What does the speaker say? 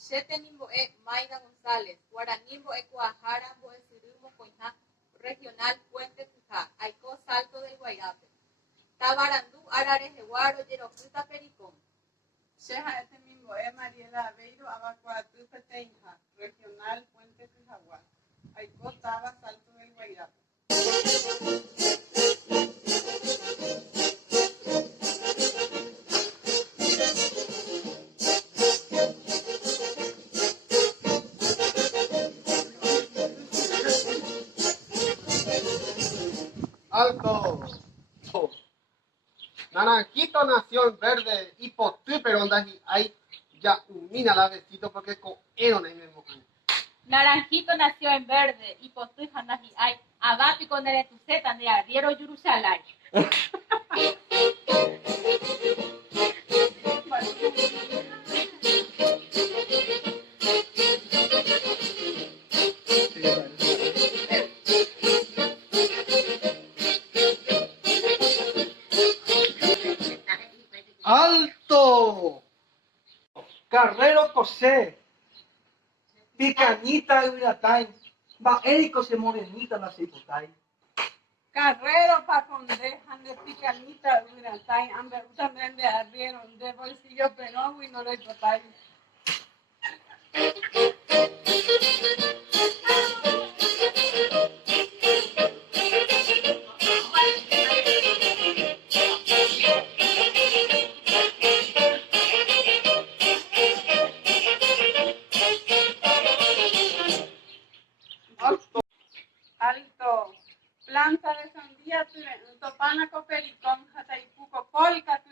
Chetenimbo'e Mayra González, Guaranímbo'e Coajárambo'e Syrymo Koiha, Regional Puente Pyha, Aiko Salto del Guairape. Tabarandú Ararejeguaro, Yeropyta Pericón. Chetenimbo'e Mariela Aveiro, Abacuatú Peteinha, Regional Puente Pyhaguá, Aiko Taba Salto del Guairape. Alto. Naranjito nació en verde y potú pero hay ya umina la vestido porque coero en mismo. Naranjito nació en verde y postui hanahi ay abapi con el etuceta de arriero yurusalay. ¡Alto! Carrero José, Picañita Uriatay, Baérico se morenita la cipotay. Carrero Paconde, Ande Picanita Uratay, Amber también de arriero, de bolsillo pero y no lo hipotay. Alto. Planta de sandía, topana copericón, jataipuco, polca,